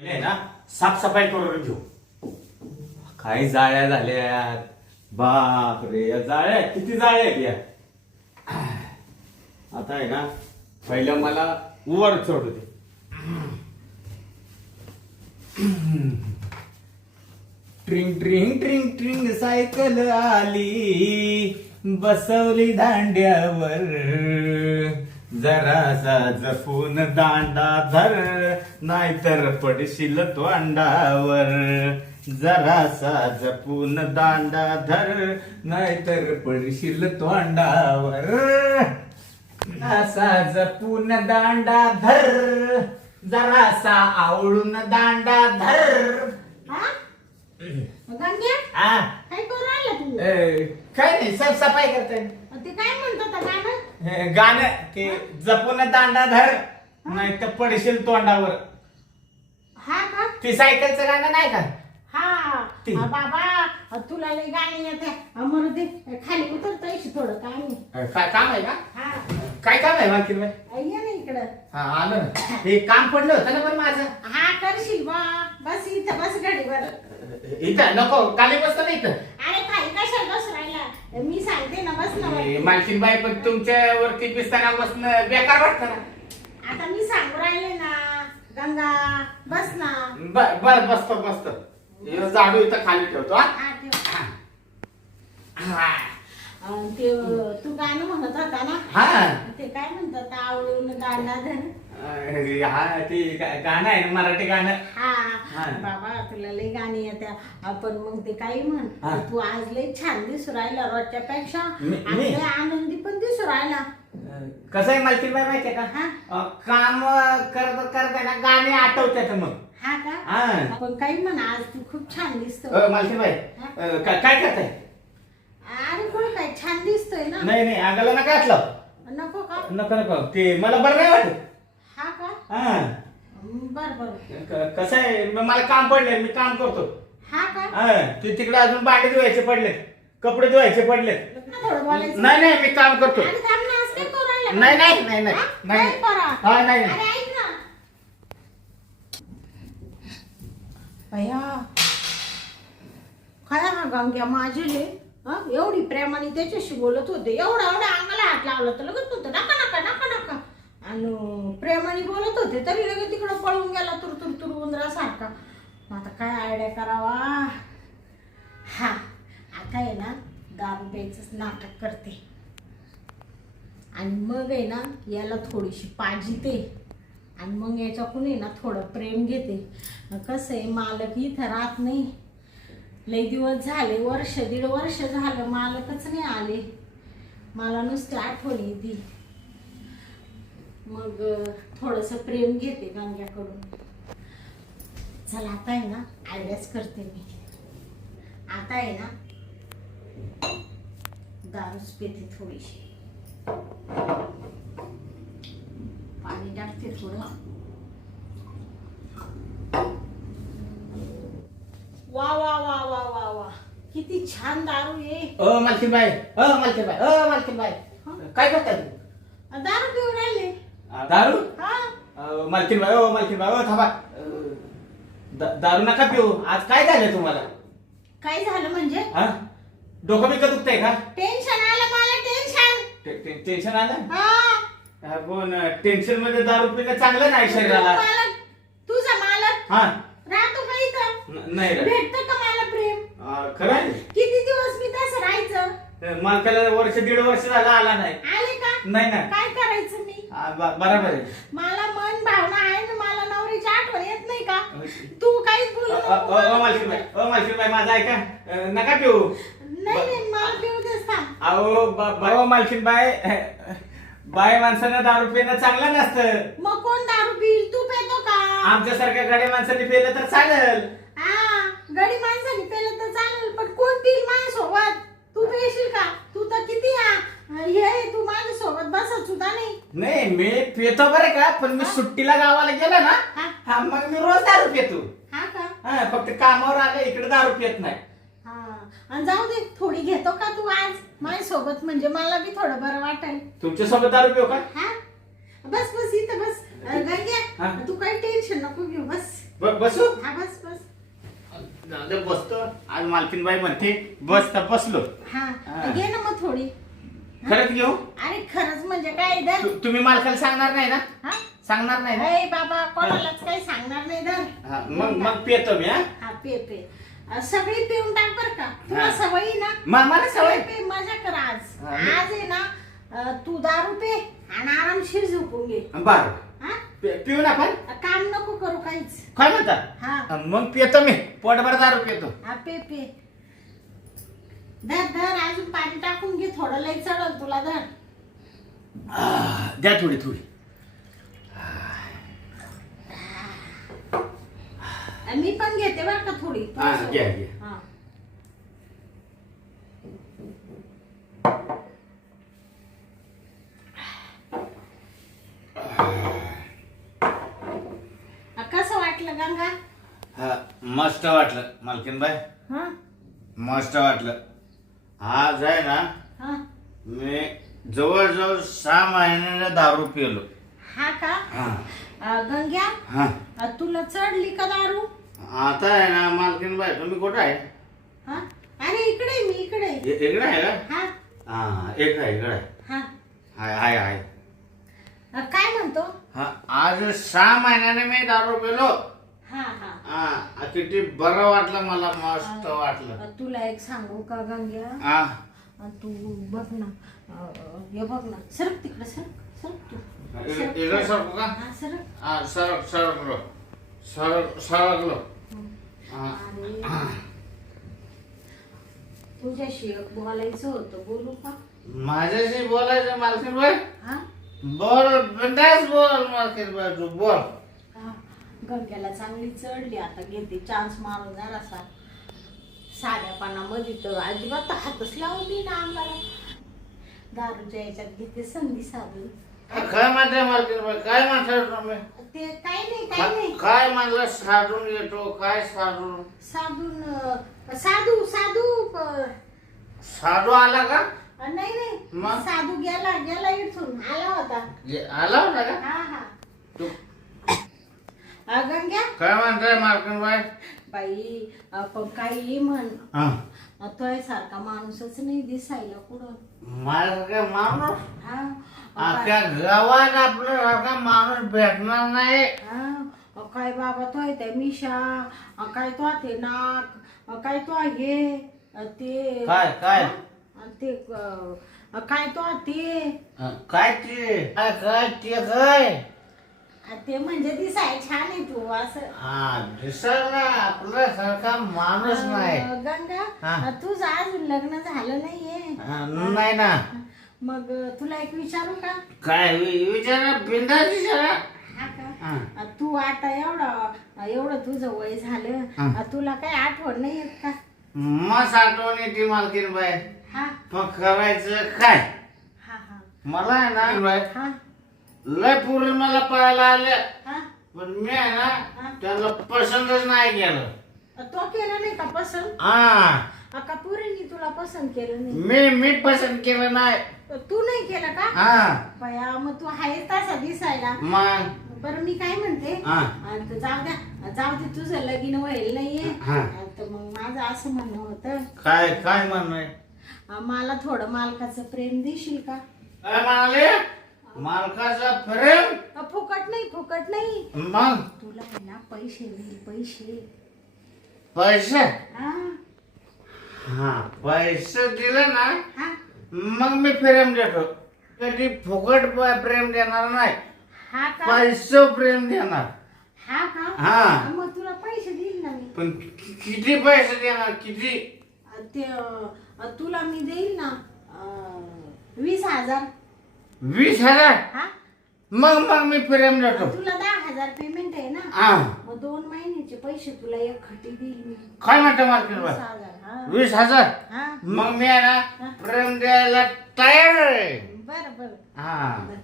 ना साफसफाई करून घेऊ. काही जाळ्या झाल्या. बाप रे, या जाळ्या किती जाळ्या आहेत या. आता आहे ना, पहिलं मला वर चढू दे. ट्रिंग ट्रिंग ट्रिंग ट्रिंग सायकल आली, बसवली दांड्यावर, जरासा जपून दांडा धर, नाहीतर पडशील तोंडावर. जरासा जपून दांडा धर, नाहीतर पडशील तोंडावर. असा जपून दांडा धर, जरासा आवळून दांडा धर. काय करू राहिला तू? काय नाही, साफसफाई करते. ते काय म्हणतात गाणं? गाणं ते जपून दांडा धर, नाही तर पडशील तोंडावर. हा का? ते सायकलचं गाणं नाही का? हा ती. बाबा तुला लई गाणी येते. मग ते खाली उतरता थोडं काय नाही. काय काम आहे का? हा काय काम आहे मालकीन बाई? ये ना इकडं. हा आलं ना. हे काम पडलं होतं ना पण माझं. हा करशील बा. बस इथं बस गाडीवर. इथं नको, खाली बसतो ना इथं. अरे खाली कशाला बस राहिला? मी सांगते ना बस ना. मालकीन बाई पण तुमच्या वरती बिस्ताना बसणं बेकार वाटतं ना. आता मी सांगू राहिले ना गंगा बस ना. बर बसतो. हे झाडू इथं खाली ठेवतो. हा ठेव. ते तू गाणं म्हणत होता ना. हा ते काय म्हणतात आवळून दांडा धर. हा ते गाणं आहे ना, मराठी गाणं. हा हा. बाबा तुला लई गाणी येत्या. आपण मग ते काही म्हण. हा. तू आज लई छान दिसू राहिला रोजच्या पेक्षा. मी- आणि लई आनंदी पण दिसू राहिला. कसं आहे मालकीन बाई माहितीये का? हा काम करता ना गाणे आठवतात मग. हा का? हा. आपण काही म्हण आज तू खूप छान दिसतो. मालकीन बाई काय करताय? अरे कोण काय छान दिसतोय ना. नाही आगाला नका घातलं. नको का? नको ते मला बरं नाही वाटत. हा का? हा. बर कसं आहे मला काम पडलंय, मी काम करतो. हा का? हा ते तिकडे अजून भांडे धुवायचे पडलेत, कपडे धुवायचे पडलेत. थोडं बोलायचं. नाही मी काम करतो. अरे थांब ना, आज काय करू राहिला? नाही. हा? काय करा? हा नाही अरे ऐक ना. भैया काय हा गंग्या माझे एवढी प्रेमाने त्याच्याशी बोलत होते. एवढा अंगाला हात लावला तर लगेच होतं नका आणि प्रेमाने बोलत होते तरी लगेच तिकडं पळून गेला तुर उंदरासारखा. आता काय आयडिया करावा. हा आता आहे ना दारू प्यायचंच नाटक करते आणि मग आहे ना याला थोडीशी पाजिते आणि मग याच्याकडून आहे ना थोडं प्रेम घेते. कसं आहे मालक इथं राहत नाही. लई दिवस झाले, दीड वर्ष झालं मालकच नाही आले. मला नुसती आठवण येते. मग थोडंसं प्रेम घेते गंग्याकडून. चला आता आहे ना आयडियाच करते मी. आता आहे ना दारूच पिते थोडीशी. पाणी टाकते थोडं. वा किती छान दारू आहे. मालकीन बाई काय करताय तुम्ही? दारू पिऊन राहिले. दारू? हा मालकीन बाई थांबा. दारू नका पिऊ. आज काय झालं तुम्हाला? काय झालं म्हणजे? हा डोकं बिकं दुखतंय का? टेन्शन आलं मला. टेन्शन. टेन्शन आलं? हा पण टेन्शन मध्ये दारू पिणं चांगलं नाही शरीराला. तुझा मालक हा राहतो का इथं? नाही रे. भेटतं का मला प्रेम? खरं आहे. किती दिवस मी तसं राहायचं? मालकाला दीड वर्ष झालं आला नाही. आले का? नाही ना. काय करायचं मी? बरोबर आहे. मला मन भावना आहे ना. मला नवरीची आठवण येत नाही का? तू काहीच बोलू नको. मालकीन बाई माझा ऐका. नका पिऊ. नाही मला पिऊ देस थांब. अहो मालकीन बाय माणसानं दारू पिणं चांगलं नसतं. मग कोण दारू पिईल? तू पितो का? आमच्यासारख्या गाड्या माणसांनी पिलं तर चालेल. हा गडी माणसाने पेलं तर चालेल पण कोण पिईल माझ्यासोबत? तू पिशील का? तू तर किती हे तू माझ्यासोबत बसत सुद्धा नाही मी पितो बरं का, पण मी सुट्टीला गावाला गेलो ना हा मग मी रोज दारू पितो. हा का? हा फक्त कामावर आले इकडे दारू पित नाही. हा आणि जाऊ दे थोडी घेतो का तू आज माझ्यासोबत? म्हणजे मला बी थोडं बरं वाटेल. तुमच्या सोबत दारू पिऊ का? हा बस इथं बस. गंग्या तू काही टेन्शन नको घेऊ. बस बसू हा बस बस. बसतो. आज मालकीनबाई म्हणते बस तर बसलो. हा हा. घे ना मग थोडी. खरंच घेऊ. अरे खरंच म्हणजे काय धर. तुम्ही मालकाला सांगणार नाही ना? हा सांगणार नाही ना? अरे बाबा कोणालाच काही सांगणार नाही धर. हा, मग पितो मी. हा हा पे पे सगळी पिऊन टाक बर का. तुला हा. सवयी ना. मला सवय. पे मजा कर आज. हा. आज आहे ना तू दारू पे आणि आरामशीर झोपून घे. बर हा पिऊ ना पण. काम नको करू काहीच. काय म्हणतात? हा मग पितो मी. पोटभर दारू पितो. हा पे पे धर धर अजून पाणी टाकून घे थोडं लई चढल तुला धर. द्या थोडी थोडी. मी पण घेते बरं का थोडी. हा, घ्या, घ्या. हा. कसं वाटलं गंगा? हा, मस्त वाटलं मालकीनबाई. हा मस्त वाटलं. आज आहे ना हा मी जवळजवळ 6 महिन्याने दारू पिलो. हा का हा गंग्या हा. तुला चढली का दारू? आता आहे ना मालकीनबाई तुम्ही कुठं आहे? हा अरे इकडे मी इकडे. इकडे आहे का? हा हा इकडे आहे. हा हाय हाय. काय म्हणतो? हा आज 6 महिन्याने मी दारू पिलो. हा हा हा किती बरं वाटलं मला. मस्त वाटलं. तुला एक सांगू का गंग्या? हा तू बघ ना हे बघ ना सरक तिकडे सरक सरक तू. इकडे सरकू का? हा सरक. हा सरकलो. सरकलो. आणि तुझ्याशी एक बोलायचं होतं बोलू का? माझ्याशी बोलायचं मालकीनबाई? हा बोल बिंदास बोल मालकीनबाई तू बोल. हा, गंग्याला चांगली चढली आता घेते चान्स मारून जरासा. साध्या पानामध्ये तर अजिबात हातच लावली ना अंगाला. दारूच्या याच्यात घेते संधी साधून. काय म्हणते मालकीनबाई? काय म्हणताय तुम्ही? ते काही नाही काय म्हणलं साधून येतो? काय साधून? साधून साधू साधू साधू आला का? नाही मग? साधू गेला इथून आला होता. आला होता का? हा हा तू गंग्या काय म्हणताय मालकीनबाई? बाई पण काही म्हण हा तोय सारखा माणूसच नाही दिसायला कुठं. मला काय माणूस हा अख्ख्या गावात आपल्या सारखा माणूस भेटणार नाही. हा काय बाबा तोय त्या मिशा काय तो ते नाक काय तो हे ते काय काय ते काय तो ते काय ते काय ते काय ते म्हणजे दिसाय छान आहे तू असं. हा दिसायला आपल्यासारखा माणूस नाही. गंगा हा. तुझं अजून लग्न झालं नाहीये. नाही ना. मग तुला एक विचारू का? काय विचारा बिंदास विचारा. हा का हा. तू आता एवढं तुझं वय झालं तुला काही आठवण नाही येत का? मस्त आठवण येते मालकीनबाई. हा पण करायचं काय? हा हा मला आहे ना बाई, हा लय पुरी मला पाहायला आल्या हा पण मी आहे ना त्याला पसंतच नाही केलं. तो केलं नाही का पसंत? हा का पुरीनी तुला पसंत केलं नाही? मी पसंत केलं नाही. तू नाही केलं का? हा बया मग तू आहेस तसा दिसायला. मग बरं मी काय म्हणते हा तर जाऊ दे तुझं लगीन व्हायला नाहीये. हा. तर मग माझं असं म्हणणं होतं काय काय म्हणणं? मला थोडं मालकाचं प्रेम देशील का? काय म्हणाले? मालकाचा प्रेम? फुकट नाही मग तुला आहे ना पैसे देईल पैसे. पैसे? हा हा पैसे दिले ना हा मग मी प्रेम देतो. कधी फुकट प्रेम देणार नाही. हा का पैसे प्रेम देणार. हा का हा. मग तुला पैसे देईल ना मी. पण किती पैसे देणार? किती? ते तुला मी देईल ना 20,000. 20,000? हा मग मी प्रेम देतो. तुला 10,000 पेमेंट आहे ना. हा मग 2 महिन्याचे पैसे तुला एक खटी देईल मी. काय म्हणतो मालकीन? 20,000. हा 20,000? हा मग मी आहे ना प्रेम द्यायला तयार आहे. बरं हा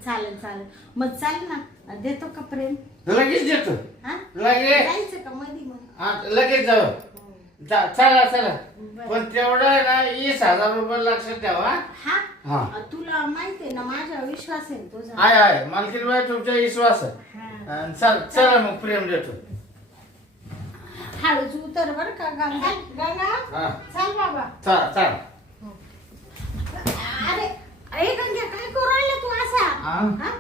चालेल मग चाल ना देतो का प्रेम? लगेच देतो. हा लगेच जायचं का मधी मग? हा लगेच जाऊ. चला बरं. पण तेवढं आहे ना 20,000 रुपये लक्षात ठेवा. हा हा तुला माहिती आहे ना माझा विश्वास आहे ना तुझा. आहे मालकीन बाई तुमचा विश्वास आहे. हा चला मग प्रेम देतो. हळूच उतर बर का गंगा गंगा हा. चाल बाबा चल चल. अरे अरे गंगा काय करू राहिला तू असा हा? हा?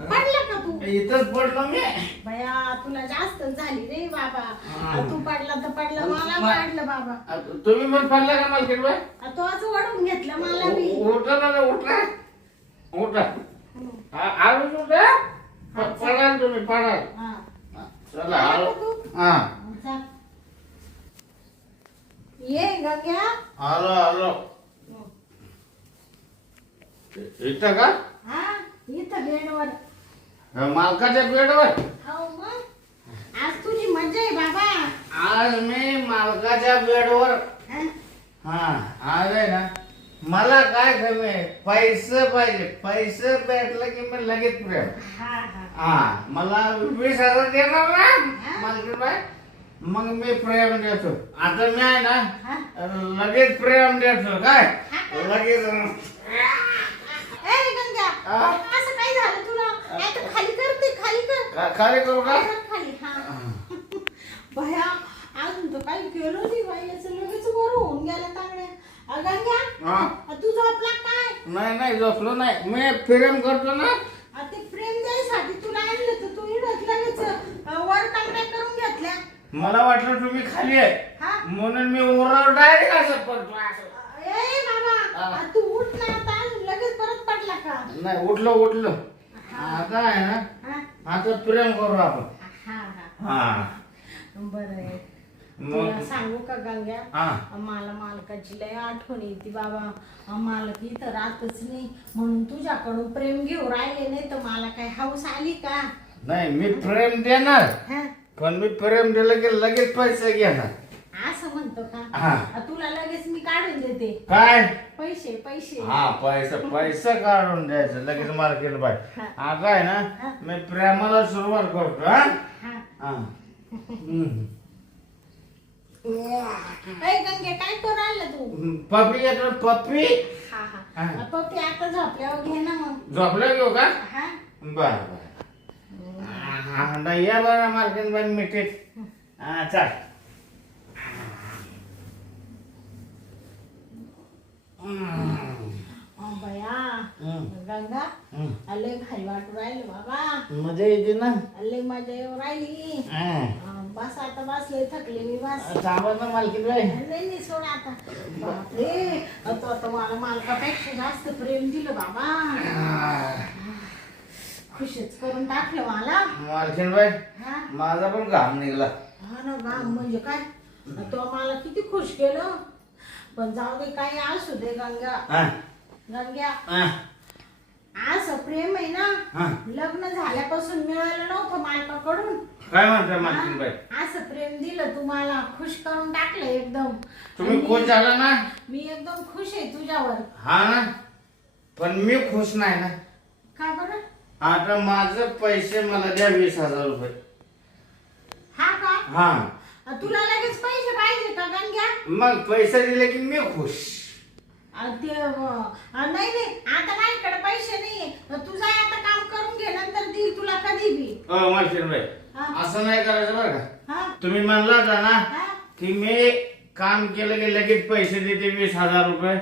पडला का तू इथंच पडलो मी. बया तुला जास्त झाली रे बाबा हा. तू पडला तर पडलं मला मा- पाडलं बाबा तुम्ही पण पडला का मालकीन बाई? तो असं वडून घेतलं मला मी उठा ना उठा उठा. आळूच उठा. पडाल तुम्ही पडाल. हा. चला आलो. हा चाल. ये गंग्या आलो आलो. इथं का? हा इथं बेडवर मालकाच्या बेडवर. हो मग आज तुझी मजा आहे बाबा आज मी मालकाच्या बेडवर. हा? हा आज आहे ना मला काय कमी आहे पैसे पाहिजे. पैसे भेटलं की मी लगेच प्रेम. हा हा हा मला 20,000 देणार ना मालकीन बाई मग मी प्रेम देतो. आता मी आहे ना हा? लगेच प्रेम देतो काय हा का? लगेच. ए गंग्या हा? असं काय झालं तुला नाही तर खाली करते खाली कर काय करू का? खाली हा भया अजून तर काही केलं नाही बाई याचं लगेच वर होऊन गेलं तांगड्या गंग्या हा? तू झोपला काय नाही नाही झोपलो नाही मी प्रेम करतो ना. ते प्रेम द्यायसाठी तुला आणलं तर तू इडत लगेच वर तांगड्या करून घेतल्या मला वाटलं तुम्ही खाली आहे हा म्हणून मी वर डायरेक्ट असं पडतो असं. ए बाबा तू उठ ना आता लगेच परत पडला का नाही उठलो उठलो. आता आहे ना हा आता प्रेम करू आपण. हा हा हा बरं आहे मग तुला सांगू का गंग्या हा मला मालकाची लय आठवण येते बाबा मालक इथं राहतच नाही म्हणून तुझ्याकडून प्रेम घेऊ राहिले नाही तर मला काय हौस आली का नाही मी प्रेम देणार हा? पण मी प्रेम दिलं की लगेच पैसे घेणार. असं म्हणतो हा. का तुला लगेच मी काढून देते काय? पैसे पैसे हा पैसा काढून द्यायचं लगेच मार्केट बाय. हा. आता आहे ना मी प्रेमाला सुरुवात करतो. हा हा हा. हम्म. ए गंगे काय करू राहिला तू पप्पी येतो पप्पी. हा हा. हा पप्पी आता झोपल्यावर घे ना मग झोपलं घेऊ का? हा बर बर. हा नाही या बरं मार्केट बाय मिठीत. हा चल. बया गंगा लय भारी वाटू राहिलं बाबा मजा येते ना. लय मजा येऊ राहिली बस आता बसले थकले मी बस थांबा ना मालकीन बाई. नाही नाही सोड आता बापरे तो आता मला मालकापेक्षा जास्त प्रेम दिलं बाबा खुशच करून टाकलं मला मालकीन बाई हा माझा पण घाम निघाला. हा ना गाम म्हणजे काय तो मला किती खुश केलं पण जाऊ दे काही असू दे गंगा हा गंग्या हा असं प्रेम आहे ना हा. लग्न झाल्यापासून मिळालं नव्हतं मालकाकडून काय म्हणताय मालकीन बाई? असं प्रेम दिलं तुम्हाला खुश करून टाकलं एकदम तुम्ही आणि खुश झाला ना? मी एकदम खुश आहे तुझ्यावर हा ना पण मी खुश नाही ना. का बरं आता माझं पैसे मला द्या 20,000 रुपये. हा का हा तुला लगेच पैसे पाहिजे का गंग्या मग पैसे दिले की मी खुश. ते नाही नाही आता माझ्याकडे पैसे नाहीये तुझा आता काम करून घे नंतर देईल तुला कधी बी मालकीन बाई हा. असं नाही करायचं बरं का. हा तुम्ही म्हणला होता ना हा की मी काम केलं की लगेच पैसे देते 20,000 रुपये.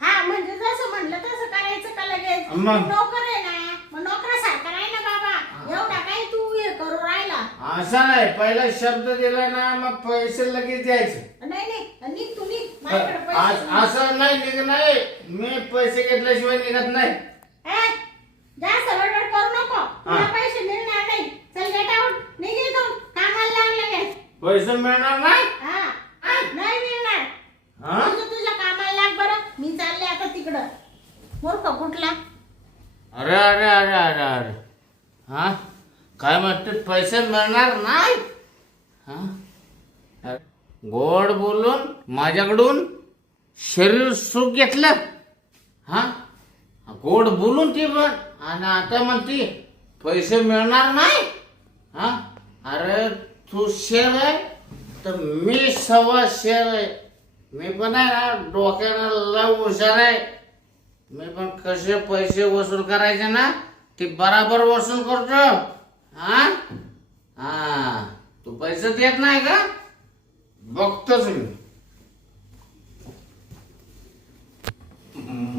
हा म्हणजे जसं म्हणलं तसं करायचं का लगेच मग? नोकर आहे ना मग नोकरासारखा राही ना बाबा एवढा काही तू हे करू राहिला असं नाही पहिला शब्द दिला ना मग पैसे लगेच द्यायचे. नाही नाही निघ तू निघ माझ्याकडे पैसे नाही. असं नाही निघ नाही मी पैसे घेतल्याशिवाय निघत नाही. ए, जास्त बडबड करू नको तुला पैसे मिळणार नाही चल गेट आउट निघ इथून कामाला लाग लगेच पैसे मिळणार नाही. हा नाही मिळणार हा? तुझ्या कामाला लाग बरं मी चालले आता तिकडं मूर्ख कुठला अरे अरे अरे अरे अरे हा काय म्हणते पैसे मिळणार नाही. हा गोड बोलून माझ्याकडून शरीर सुख घेतलं. हा गोड बोलून ती पण आणि आता म्हणती पैसे मिळणार नाही. हा अरे तू शेर आहे तर मी 1.25 शेर आहे. मी पण आहे ना डोक्यानं लय हुशार आहे. मी पण कसे पैसे वसूल करायचे ना ते बराबर वसूल करतो. हा हा तू पैसे देत नाही का बघतोच मी.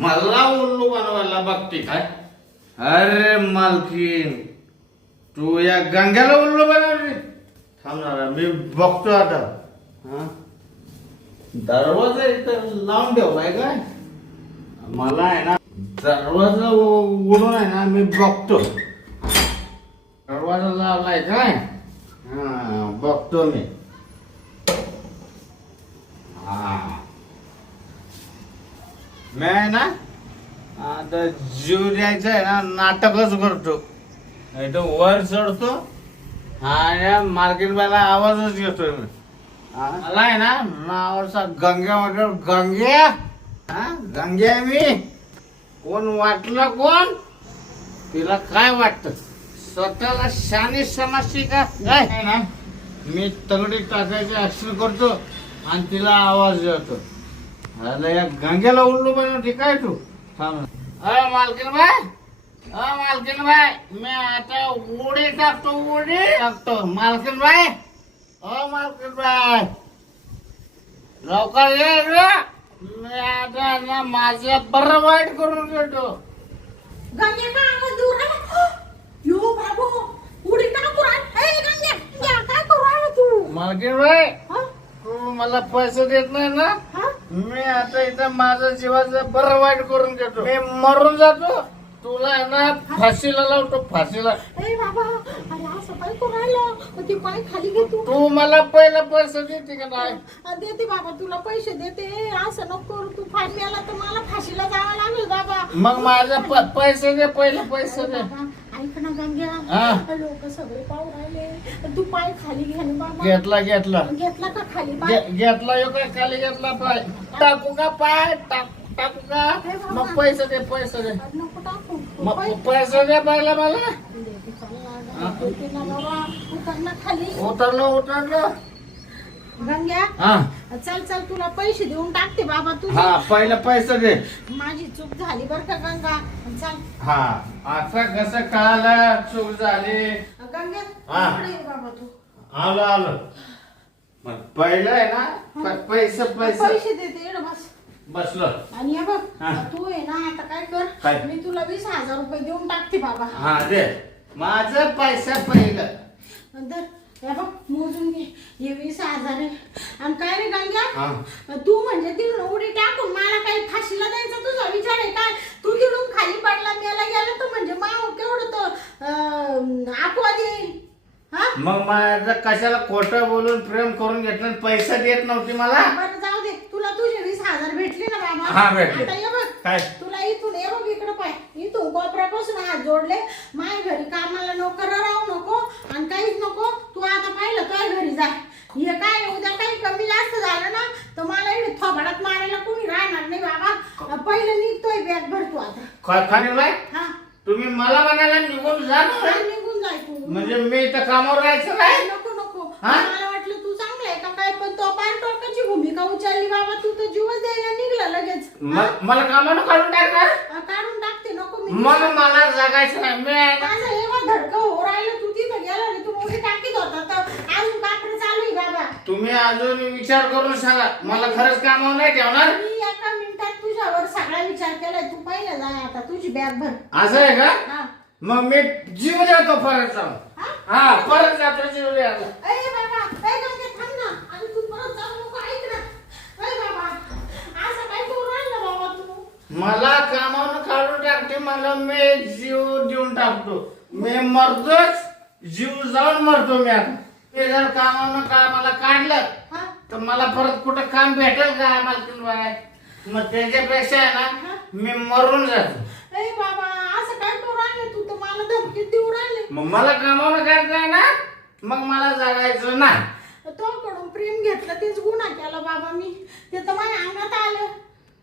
मला उल्लू बनवायला बघते काय? अरे मालकीन, तू या गंग्याला उल्लू बनवली. थांब ना, मी बघतो आता. हा, दरवाजा इथं लावून ठेवलाय काय? मला आहे ना दरवाजा उघडून आहे ना, मी बघतो. दरवाजा लावलाय काय? हा, बघतो मी. हा, मी आहे ना आता जीव द्यायचा आहे ना, नाटकच करतो. इथं वर चढतो आणि मार्केट बायला आवाजच घेतोय मी. मला आहे ना नावाचा गंग्या वाटलं. गंग्या, हा गंग्या मी. कोण वाटलं कोण? तिला काय वाटतं? स्वतःला शानी समजते का? काय आहे ना, मी तगडी टाकायची ऍक्शन करतो आणि तिला आवाज देतो. अरे या गंग्याला उल्लू बनवते काय तू? थांब. मालकीन बाय, मालकीन बाय, मी आता उडी टाकतो. उडी टाकतो मालकीन बाय. मालकीन बाय, लवकर ये रे. मी आता ना माझं बरं वाईट करून घेतो. गंग्या का आवाज दूर राहिला? यो बाबू, उडी टाकू राहिला. ए गंग्या, गंग्या, काय करू राहिला तू? मालकीन बाय, हा? तू मला पैसे देत नाही ना? हा? मी आता इथं माझं जीवाचं बरं वाईट करून घेतो. मी मरून जातो. तुला आहे ना फाशीला लावतो, फाशीला. ए बाबा, अरे असं काय करू राहिलं? ते पाय खाली घे तू. तू मला पहिला पैसे देते का नाही? देते बाबा, तुला पैसे देते. असं नको करू. तू फाशी आला तर मला फाशीला जावं लागेल बाबा. मग माझे पैसे दे, पहिले पैसे दे. बाबा, ऐक ना गंग्या, हा. लोक सगळे पाहू राहिले. तू पाय खाली घे ना बाबा. घेतला घेतला घेतला का खाली पाय? घेतला. यो काय खाली घेतला पाय? टाकू का पाय? टाकू का? मग पैसे दे, पैसे दे. नको टाकू. मग पैसे दे पहिला मला. देते, चल ना, देते ना बाबा. उतर ना खाली. उतरलो. गंग्या, हा चल चल, तुला पैसे देऊन टाकते बाबा. तू हा, पहिला पैसे दे. माझी चूक झाली बर का गंगा. चल हा, आता कसं कळालं चूक झाली? गंग्या, हा. इकडे ये बाबा तू. आलो. मग पहिलं आहे ना पैसे पैसे देते, एवढं बस. बसलो. आणि हे बघ, हा. तू आहे ना आता काय काय? कर, मी तुला 20,000 रुपये देऊन टाकते बाबा. हा दे. माझं पैसा पहिलं. नंतर हे बघ, मोजून घे. हे 20,000 आहे. आणि काय रे गंग्या, हा. तू म्हणजे तिकडून उडी टाकून मला काही फाशीला द्यायचा तुझा विचार आहे काय? तू तिकडून खाली पडला, मेला गेला तर म्हणजे माव केवढं तर अपवाद येईल. हा, मग माझं कशाला खोटं बोलून प्रेम करून घेतलं आणि पैसा देत नव्हती मला? बरं जाऊ दे. तुला तुझे 20,000 भेटले ना बाबा? हा, भेटले. आता हे बघ, काय? तुला इथून हे बघ, इकडं पाय, इथून कोपऱ्यापासून हात जोडले. माझ्या घरी कामाला नोकर राहू नको आणि काहीच नको. तू आता पाहिलं तुझ्या घरी जा. हे काय, उद्या काही कमी जास्त झालं ना तर मला इकडे थोबाडात मारायला कोणी राहणार नाही बाबा. पहिलं निघतोय बॅग भरतो आता. खाली बाय, हा, तुम्ही मला म्हणाला निघून जा ना? जा, निघून जाय तू. म्हणजे मी इथं कामावर राहायचं काय? नको नको. हा? मला वाटलं तू चांगलं आहे का काय, पण तो पारटोकाची भूमिका उचलली बाबा. तू तर जीवच द्यायला निघला लगेच. हा? मला कामानं काढून टाकणार? काढून टाकते. नको मी. मग मला जगायचं नाही. मी आहे ना माझं एवढं धडकं हो राहिलं. तू तिथं गेला आणि तू मोठी टाकीत होता तर अजून कापड चालू आहे बाबा. तुम्ही अजून विचार करून सांगा. मला खरंच कामावर नाही ठेवणार? मी एका मिनिटात तुझ्यावर सगळा विचार केलाय. तू पहिलं जाय आता, तुझी बॅग भर. असं आहे का? हा. मग मी जीव देतो परत जाऊन. हा? हा, परत जातो जीव द्यायला. ए बाबा, ए गंगे, थांब ना. आणि तू परत जाऊ नको, ऐक ना. ए बाबा, असं काय करू राहिलं बाबा तू? मला कामावून काढून टाकते. मला मी जीव देऊन टाकतो. मी मरतोच, जीव जाऊन मरतो मी आता. ते जर कामावून मला काढलं हा? तर मला परत कुठं काम भेटेल का मालकीन बाय? मग त्याच्यापेक्षा आहे ना मी मरून जातो. ए बाबा, असं काय करू राहिले तू? तर मला धमकी देऊ राहिले. मग मला कामावून काढताय ना, मग मला जगायचं नाही. तोकडून प्रेम घेतलं तेच गुन्हा केला बाबा मी. ते तर माझ्या अंगात आलं.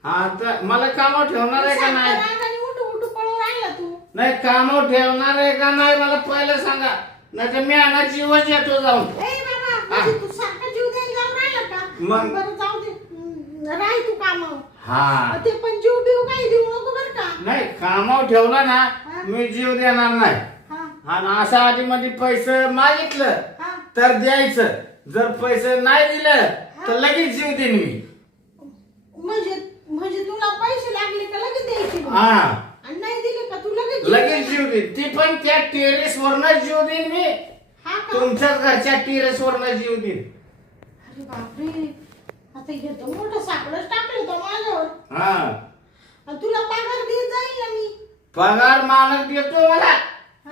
हा, तर मला कामावर ठेवणार आहे का नाही? रागाने उठू उठू पळू राहिला तू. नाही, कामावर ठेवणार आहे का नाही मला पहिलं सांगा. नाही तर मी आणा जीवच येतो जाऊन. ए बाबा, म्हणजे तू सारखा जीव द्यायला जाऊ राहिला का? मग? बरं जाऊ दे. राही तू कामावर. हा, ते पण जीव बिव काही देऊ नको बरं का? नाही कामावर ठेवलं ना मी जीव देणार नाही. हा, आणि असं आधी मध्ये पैसे मागितलं हा. तर द्यायचं. जर पैसे नाही दिलं तर लगेच जीव देईन मी. म्हणजे म्हणजे तुला पैसे लागले का लगेच द्यायचे का? हा आणि नाही दिले का तू लगेच लगेच जीव देईन. ती पण त्या टेरेस वरनं जीव देईन मी. हा का? तुमच्याच घरच्या टेरेस वरनं जीव देईन. अरे बापरे, आता हे तर मोठं सापडच टाकलं तो माझ्यावर. हा आणि तुला पगार देत जाईल ना मी. पगार मालक देतो मला,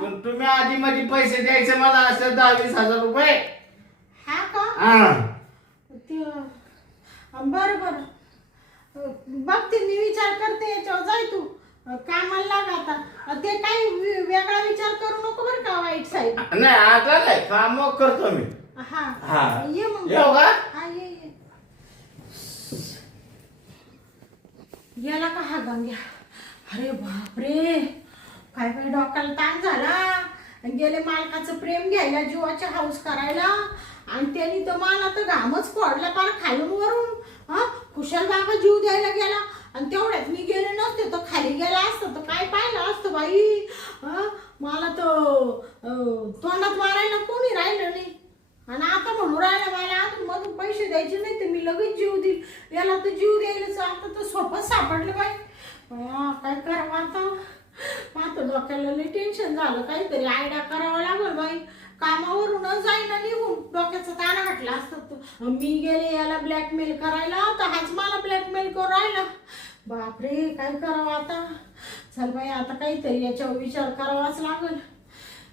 पण तुम्ही आधी मध्ये पैसे द्यायचे मला असं 10-20 हजार रुपये. हा का? हा ते बरं बरं, बघते मी, विचार करते याच्यावर. जाय तू कामाला लाग आता. ते काही वेगळा विचार करू नको बरं का, वाईट साईड. नाही आता नाही, काम करतो मी. हा हा. ये मग. येऊ का? हा ये ये. गेला का हा गंग्या? अरे बापरे, काय काय डोक्याला ताण झाला. गेले मालकाचं प्रेम घ्यायला, जीवाच्या हाऊस करायला, आणि त्यांनी तर मला तर घामच फोडला पार खालून वरून. हा, खुशाल बाबा जीव द्यायला गेला, आणि तेवढ्यात मी गेले नसते तर खाली गेला असतं तर काय पाहिलं असतं बाई. मला तर तोंडात मारायला कोणी राहिलं नाही. आणि आता म्हणून राहिला मला अजून मधून पैसे द्यायचे नाही तर मी लगेच जीव देईल. याला तर जीव द्यायलाच आता तर सोपंच सापडलं बाई. काय करावं आता? माझं डोक्याला लई टेन्शन झालं. काहीतरी आयडिया करावा लागल बाई. कामावरूनच जाईना निघून, डोक्याचा ताण हटला असतं. मी गेले याला ब्लॅकमेल करायला तर हाच मला ब्लॅकमेल करून राहिला. बापरे, काय करावं आता? चल बाई, आता काहीतरी याच्यावर विचार करावाच लागल.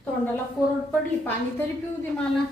तोंडाला कोरड पडली, पाणी तरी पिऊ दे मला.